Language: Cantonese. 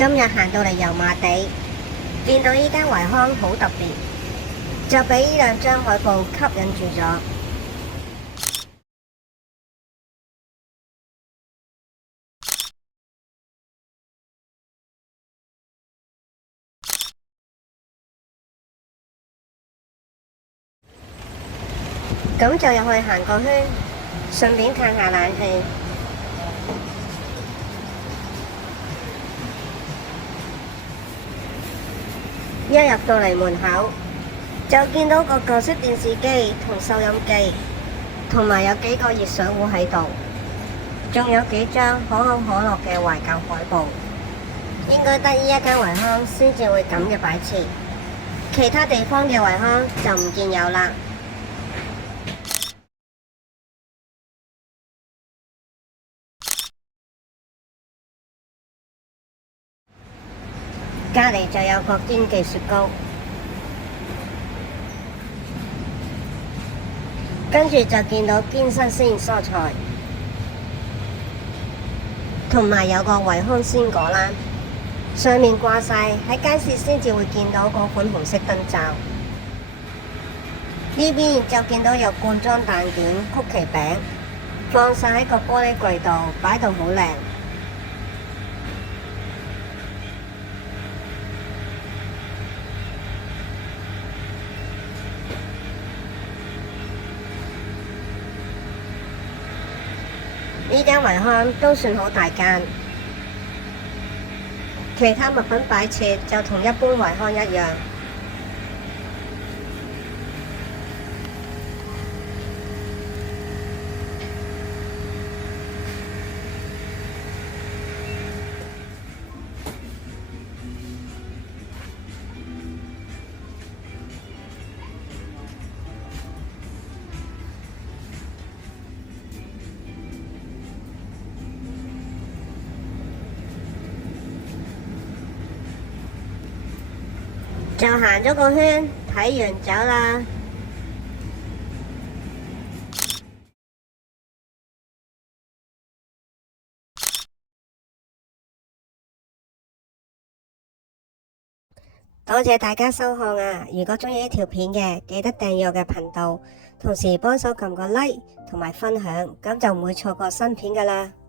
今日行到嚟油麻地，見到依間維康好特別，就俾呢兩張海報吸引住咗。咁就入去行個圈，順便嘆下冷氣。一入到嚟門口，就見到個舊式電視機同收音機，同埋有幾個熱水壺喺度，仲有幾張可口可樂嘅懷舊海報。應該得呢一間維康先至會咁嘅擺設，其他地方嘅維康就唔見有啦。隔離就有個堅記雪糕，跟住就見到堅新鮮蔬菜，同埋有個維康鮮果欄，上面掛晒喺街市先至會見到嗰款紅色燈罩。呢邊就見到有罐裝蛋卷、曲奇餅，放晒喺個玻璃櫃度，擺到好靚。呢間維康都算好大間，其他物品擺設就同一般維康一樣。就行咗個圈，睇完走啦。多謝大家收看啊！如果鍾意呢條片嘅，記得訂閱我嘅頻道，同時幫手撳個 like 同埋分享，咁就唔會錯過新片㗎喇。